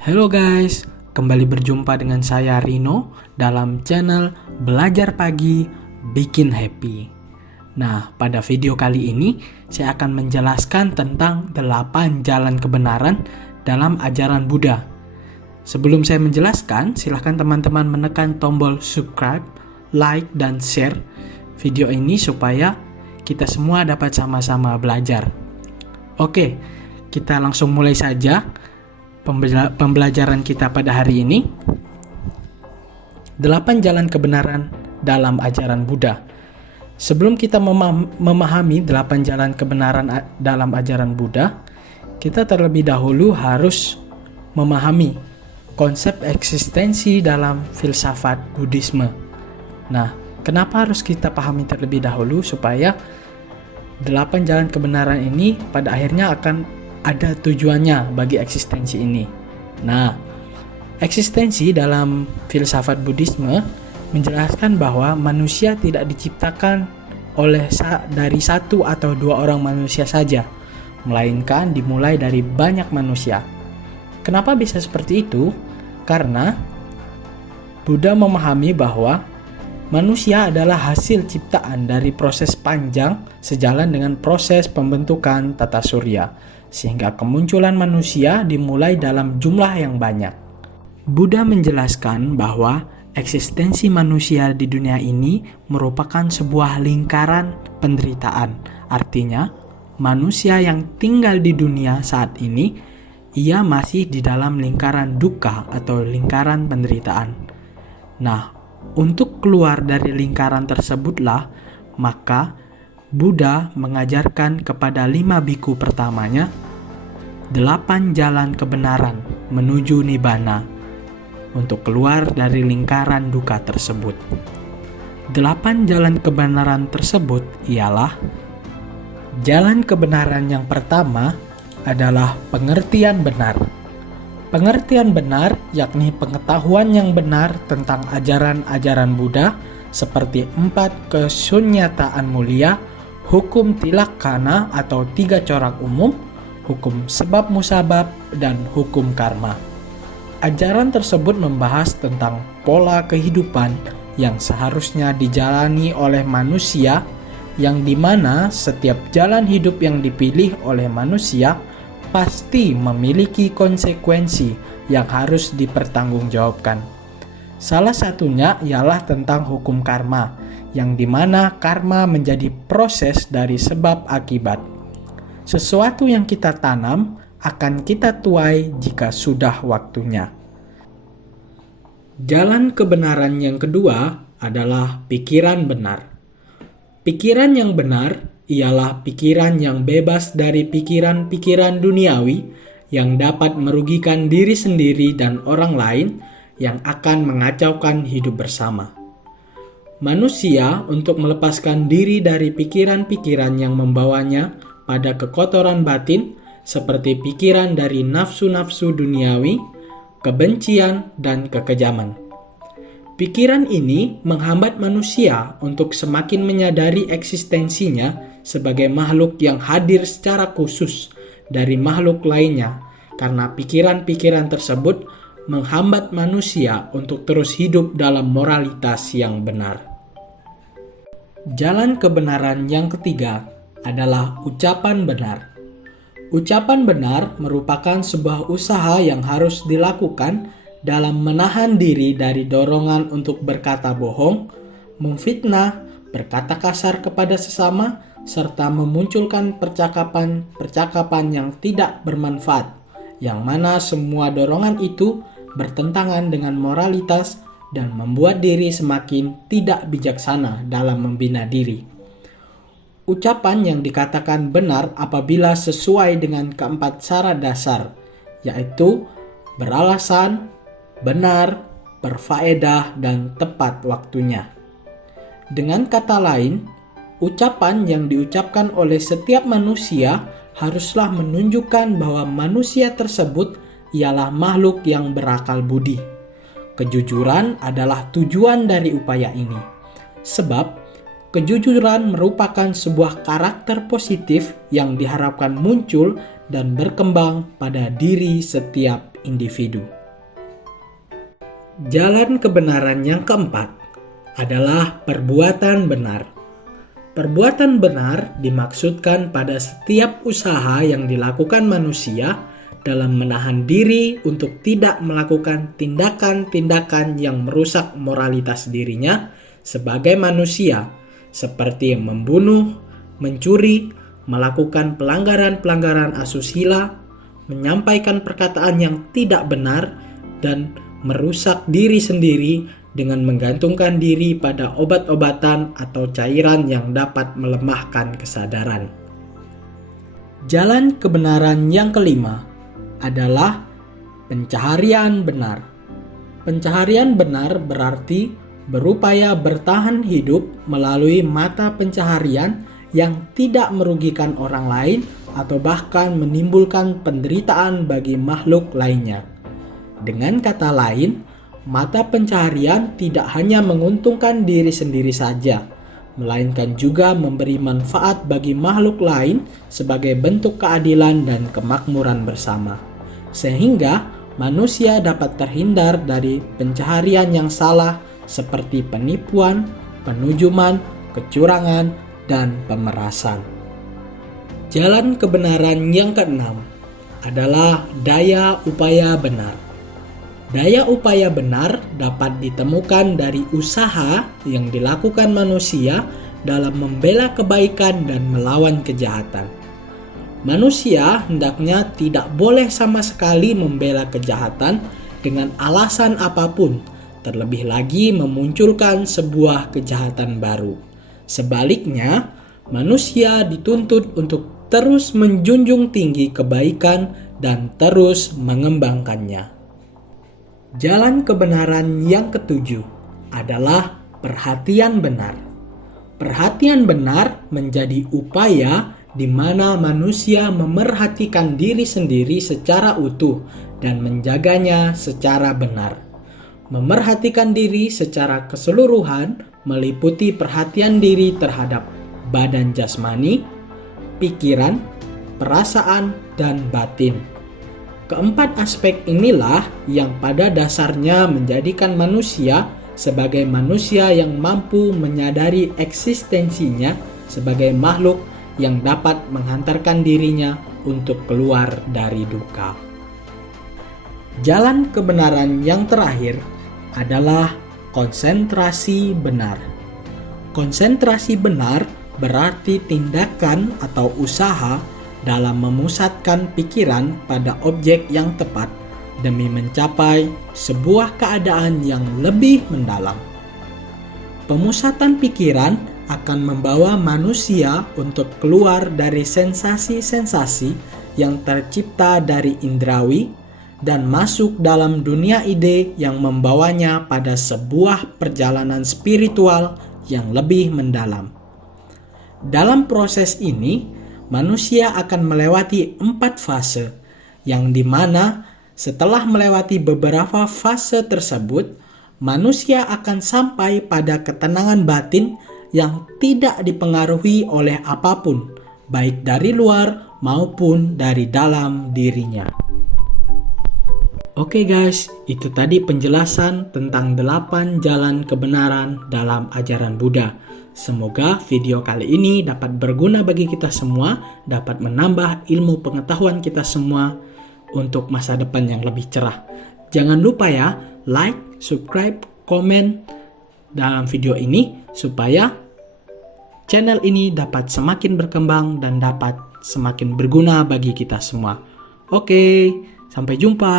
Halo guys, kembali berjumpa dengan saya Rino dalam channel Belajar Pagi Bikin Happy. Nah, pada video kali ini saya akan menjelaskan tentang 8 jalan kebenaran dalam ajaran Buddha. Sebelum saya menjelaskan, silahkan teman-teman menekan tombol subscribe, like, dan share video ini supaya kita semua dapat sama-sama belajar. Oke, kita langsung mulai saja pembelajaran kita pada hari ini. 8 jalan kebenaran dalam ajaran Buddha. Sebelum kita memahami 8 jalan kebenaran dalam ajaran Buddha, kita terlebih dahulu harus memahami konsep eksistensi dalam filsafat Buddhisme. Nah, kenapa harus kita pahami terlebih dahulu? Supaya 8 jalan kebenaran ini pada akhirnya akan ada tujuannya bagi eksistensi ini. Nah, eksistensi dalam filsafat Buddhisme menjelaskan bahwa manusia tidak diciptakan dari satu atau dua orang manusia saja, melainkan dimulai dari banyak manusia. Kenapa bisa seperti itu? Karena Buddha memahami bahwa manusia adalah hasil ciptaan dari proses panjang sejalan dengan proses pembentukan tata surya, sehingga kemunculan manusia dimulai dalam jumlah yang banyak. Buddha menjelaskan bahwa eksistensi manusia di dunia ini merupakan sebuah lingkaran penderitaan. Artinya, manusia yang tinggal di dunia saat ini, ia masih di dalam lingkaran dukkha atau lingkaran penderitaan. Nah, untuk keluar dari lingkaran tersebutlah, maka Buddha mengajarkan kepada 5 biku pertamanya 8 jalan kebenaran menuju Nibbana untuk keluar dari lingkaran dukkha tersebut. 8 jalan kebenaran tersebut ialah: jalan kebenaran yang pertama adalah pengertian benar. Pengertian benar yakni pengetahuan yang benar tentang ajaran-ajaran Buddha seperti 4 kesunyataan mulia, hukum tilakkana atau 3 corak umum, hukum sebab musabab, dan hukum karma. Ajaran tersebut membahas tentang pola kehidupan yang seharusnya dijalani oleh manusia, yang dimana setiap jalan hidup yang dipilih oleh manusia pasti memiliki konsekuensi yang harus dipertanggungjawabkan. Salah satunya ialah tentang hukum karma, yang dimana karma menjadi proses dari sebab akibat. Sesuatu yang kita tanam akan kita tuai jika sudah waktunya. Jalan kebenaran yang kedua adalah pikiran benar. Pikiran yang benar ialah pikiran yang bebas dari pikiran-pikiran duniawi yang dapat merugikan diri sendiri dan orang lain, yang akan mengacaukan hidup bersama. Manusia untuk melepaskan diri dari pikiran-pikiran yang membawanya pada kekotoran batin, seperti pikiran dari nafsu-nafsu duniawi, kebencian, dan kekejaman. Pikiran ini menghambat manusia untuk semakin menyadari eksistensinya sebagai makhluk yang hadir secara khusus dari makhluk lainnya, karena pikiran-pikiran tersebut menghambat manusia untuk terus hidup dalam moralitas yang benar. Jalan kebenaran yang ketiga adalah ucapan benar. Ucapan benar merupakan sebuah usaha yang harus dilakukan dalam menahan diri dari dorongan untuk berkata bohong, memfitnah, berkata kasar kepada sesama, serta memunculkan percakapan yang tidak bermanfaat, yang mana semua dorongan itu bertentangan dengan moralitas dan membuat diri semakin tidak bijaksana dalam membina diri. Ucapan yang dikatakan benar apabila sesuai dengan keempat syarat dasar, yaitu beralasan, benar, berfaedah, dan tepat waktunya. Dengan kata lain, ucapan yang diucapkan oleh setiap manusia haruslah menunjukkan bahwa manusia tersebut ialah makhluk yang berakal budi. Kejujuran adalah tujuan dari upaya ini, sebab kejujuran merupakan sebuah karakter positif yang diharapkan muncul dan berkembang pada diri setiap individu. Jalan kebenaran yang keempat adalah perbuatan benar. Perbuatan benar dimaksudkan pada setiap usaha yang dilakukan manusia dalam menahan diri untuk tidak melakukan tindakan-tindakan yang merusak moralitas dirinya sebagai manusia, seperti membunuh, mencuri, melakukan pelanggaran-pelanggaran asusila, menyampaikan perkataan yang tidak benar, dan merusak diri sendiri dengan menggantungkan diri pada obat-obatan atau cairan yang dapat melemahkan kesadaran. Jalan kebenaran yang kelima adalah pencaharian benar. Pencaharian benar berarti berupaya bertahan hidup melalui mata pencaharian yang tidak merugikan orang lain atau bahkan menimbulkan penderitaan bagi makhluk lainnya. Dengan kata lain, mata pencaharian tidak hanya menguntungkan diri sendiri saja, melainkan juga memberi manfaat bagi makhluk lain sebagai bentuk keadilan dan kemakmuran bersama. Sehingga manusia dapat terhindar dari pencaharian yang salah seperti penipuan, penujuman, kecurangan, dan pemerasan. Jalan kebenaran yang keenam adalah daya upaya benar. Daya upaya benar dapat ditemukan dari usaha yang dilakukan manusia dalam membela kebaikan dan melawan kejahatan. Manusia hendaknya tidak boleh sama sekali membela kejahatan dengan alasan apapun, terlebih lagi memunculkan sebuah kejahatan baru. Sebaliknya, manusia dituntut untuk terus menjunjung tinggi kebaikan dan terus mengembangkannya. Jalan kebenaran yang ketujuh adalah perhatian benar. Perhatian benar menjadi upaya di mana manusia memerhatikan diri sendiri secara utuh dan menjaganya secara benar. Memerhatikan diri secara keseluruhan meliputi perhatian diri terhadap badan jasmani, pikiran, perasaan, dan batin. Keempat aspek inilah yang pada dasarnya menjadikan manusia sebagai manusia yang mampu menyadari eksistensinya sebagai makhluk yang dapat menghantarkan dirinya untuk keluar dari duka. Jalan kebenaran yang terakhir adalah konsentrasi benar. Konsentrasi benar berarti tindakan atau usaha dalam memusatkan pikiran pada objek yang tepat demi mencapai sebuah keadaan yang lebih mendalam. Pemusatan pikiran akan membawa manusia untuk keluar dari sensasi-sensasi yang tercipta dari indrawi dan masuk dalam dunia ide yang membawanya pada sebuah perjalanan spiritual yang lebih mendalam. Dalam proses ini, manusia akan melewati 4 fase, yang dimana setelah melewati beberapa fase tersebut, manusia akan sampai pada ketenangan batin yang tidak dipengaruhi oleh apapun, baik dari luar maupun dari dalam dirinya. Oke guys, itu tadi penjelasan tentang 8 jalan kebenaran dalam ajaran Buddha. Semoga video kali ini dapat berguna bagi kita semua, dapat menambah ilmu pengetahuan kita semua untuk masa depan yang lebih cerah. Jangan lupa ya, like, subscribe, komen dalam video ini supaya channel ini dapat semakin berkembang dan dapat semakin berguna bagi kita semua. Oke, sampai jumpa.